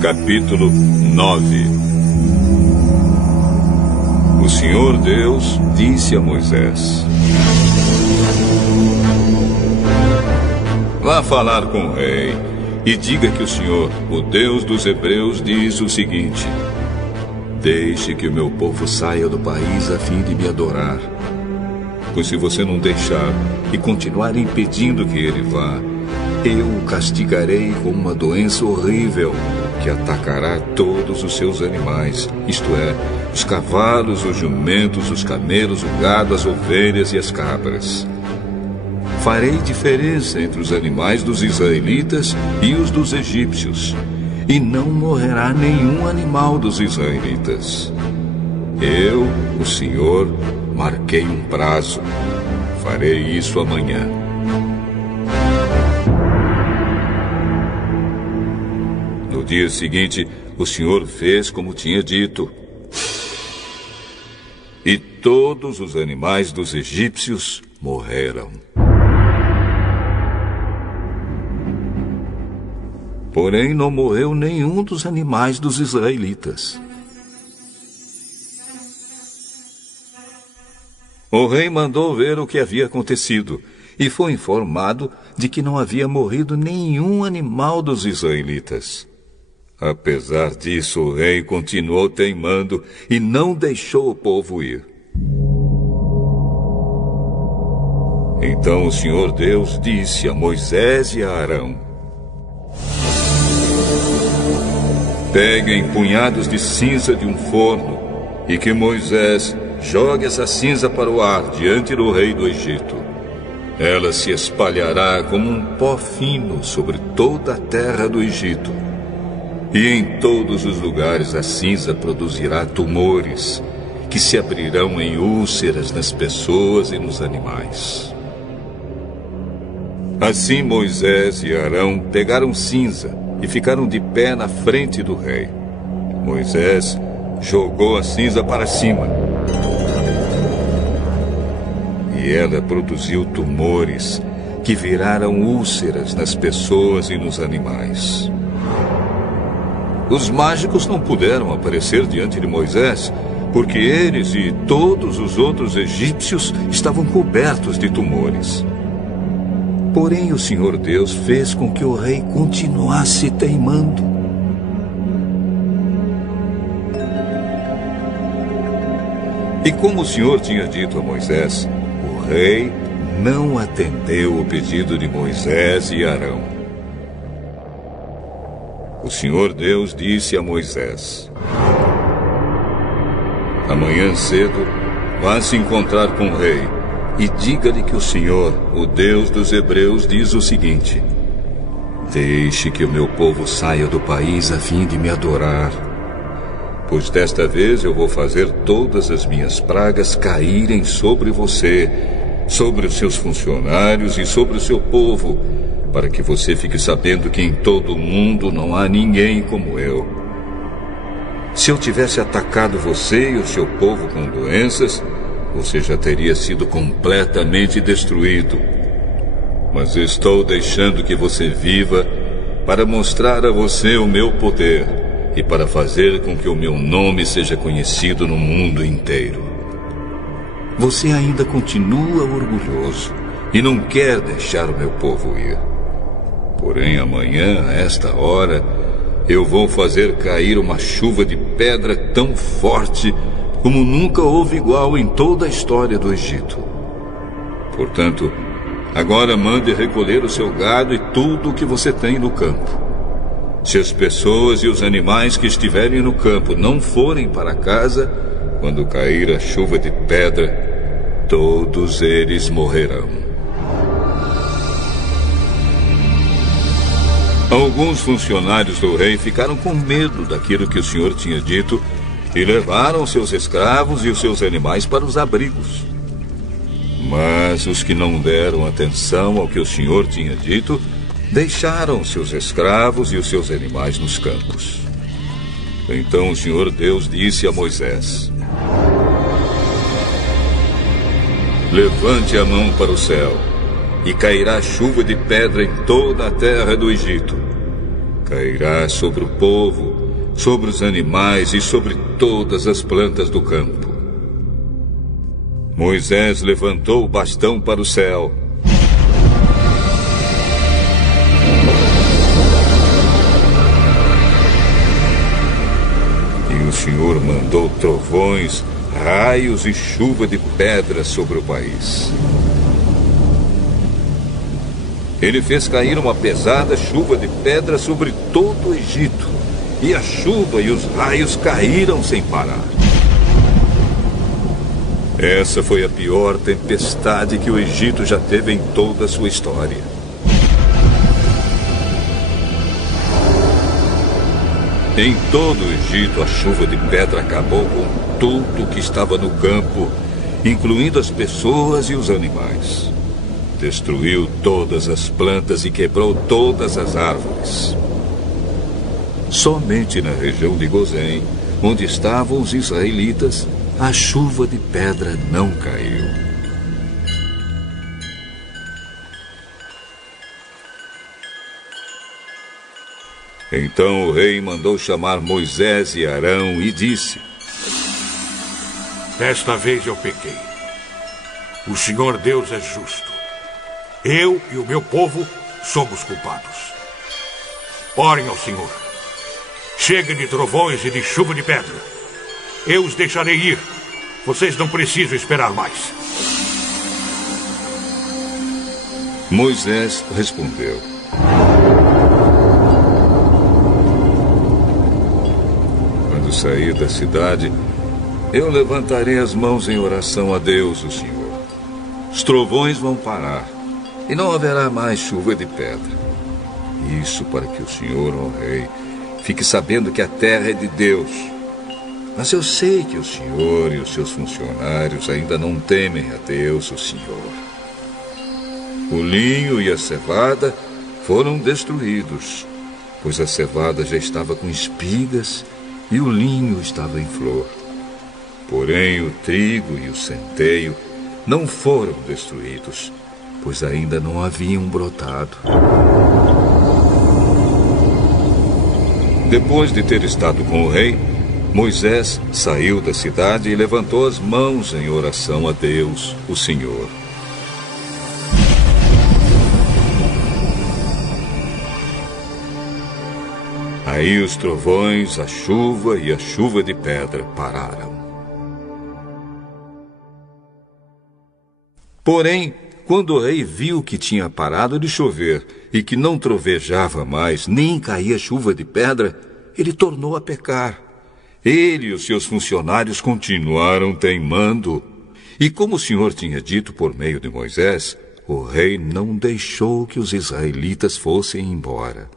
Capítulo 9. O Senhor Deus disse a Moisés: vá falar com o rei e diga que o Senhor, o Deus dos Hebreus, diz o seguinte: deixe que o meu povo saia do país a fim de me adorar. Pois se você não deixar e continuar impedindo que ele vá, eu o castigarei com uma doença horrível que atacará todos os seus animais, isto é, os cavalos, os jumentos, os camelos, o gado, as ovelhas e as cabras. Farei diferença entre os animais dos israelitas e os dos egípcios, e não morrerá nenhum animal dos israelitas. Eu, o Senhor, marquei um prazo. Farei isso amanhã. No dia seguinte, o Senhor fez como tinha dito. E todos os animais dos egípcios morreram. Porém, não morreu nenhum dos animais dos israelitas. O rei mandou ver o que havia acontecido e foi informado de que não havia morrido nenhum animal dos israelitas. Apesar disso, o rei continuou teimando e não deixou o povo ir. Então o Senhor Deus disse a Moisés e a Arão: peguem punhados de cinza de um forno e que Moisés jogue essa cinza para o ar diante do rei do Egito. Ela se espalhará como um pó fino sobre toda a terra do Egito. E em todos os lugares a cinza produzirá tumores, que se abrirão em úlceras nas pessoas e nos animais. Assim Moisés e Arão pegaram cinza e ficaram de pé na frente do rei. Moisés jogou a cinza para cima. E ela produziu tumores, que viraram úlceras nas pessoas e nos animais. Os mágicos não puderam aparecer diante de Moisés, porque eles e todos os outros egípcios estavam cobertos de tumores. Porém, o Senhor Deus fez com que o rei continuasse teimando. E como o Senhor tinha dito a Moisés, o rei não atendeu o pedido de Moisés e Arão. O Senhor Deus disse a Moisés: amanhã cedo, vá se encontrar com o rei e diga-lhe que o Senhor, o Deus dos Hebreus, diz o seguinte: deixe que o meu povo saia do país a fim de me adorar. Pois desta vez eu vou fazer todas as minhas pragas caírem sobre você, sobre os seus funcionários e sobre o seu povo, para que você fique sabendo que em todo o mundo não há ninguém como eu. Se eu tivesse atacado você e o seu povo com doenças, você já teria sido completamente destruído. Mas estou deixando que você viva para mostrar a você o meu poder e para fazer com que o meu nome seja conhecido no mundo inteiro. Você ainda continua orgulhoso e não quer deixar o meu povo ir. Porém, amanhã, a esta hora, eu vou fazer cair uma chuva de pedra tão forte como nunca houve igual em toda a história do Egito. Portanto, agora mande recolher o seu gado e tudo o que você tem no campo. Se as pessoas e os animais que estiverem no campo não forem para casa, quando cair a chuva de pedra, todos eles morrerão. Alguns funcionários do rei ficaram com medo daquilo que o Senhor tinha dito e levaram seus escravos e os seus animais para os abrigos. Mas os que não deram atenção ao que o Senhor tinha dito, deixaram seus escravos e os seus animais nos campos. Então o Senhor Deus disse a Moisés: levante a mão para o céu e cairá chuva de pedra em toda a terra do Egito. Cairá sobre o povo, sobre os animais e sobre todas as plantas do campo. Moisés levantou o bastão para o céu. E o Senhor mandou trovões, raios e chuva de pedra sobre o país. Ele fez cair uma pesada chuva de pedra sobre todo o Egito, e a chuva e os raios caíram sem parar. Essa foi a pior tempestade que o Egito já teve em toda a sua história. Em todo o Egito, a chuva de pedra acabou com tudo que estava no campo, incluindo as pessoas e os animais. Destruiu todas as plantas e quebrou todas as árvores. Somente na região de Gozém, onde estavam os israelitas, a chuva de pedra não caiu. Então o rei mandou chamar Moisés e Arão e disse: Desta vez eu pequei. O Senhor Deus é justo. Eu e o meu povo somos culpados. Orem ao Senhor. Chega de trovões e de chuva de pedra. Eu os deixarei ir. Vocês não precisam esperar mais. Moisés respondeu: Quando sair da cidade, eu levantarei as mãos em oração a Deus, o Senhor. Os trovões vão parar e não haverá mais chuva de pedra. Isso para que o Senhor, ó rei, fique sabendo que a terra é de Deus. Mas eu sei que o Senhor e os seus funcionários ainda não temem a Deus, o Senhor. O linho e a cevada foram destruídos, pois a cevada já estava com espigas e o linho estava em flor. Porém, o trigo e o centeio não foram destruídos, pois ainda não haviam brotado. Depois de ter estado com o rei, Moisés saiu da cidade e levantou as mãos em oração a Deus, o Senhor. Aí os trovões, a chuva e a chuva de pedra pararam. Porém, quando o rei viu que tinha parado de chover e que não trovejava mais, nem caía chuva de pedra, ele tornou a pecar. Ele e os seus funcionários continuaram teimando. E como o Senhor tinha dito por meio de Moisés, o rei não deixou que os israelitas fossem embora.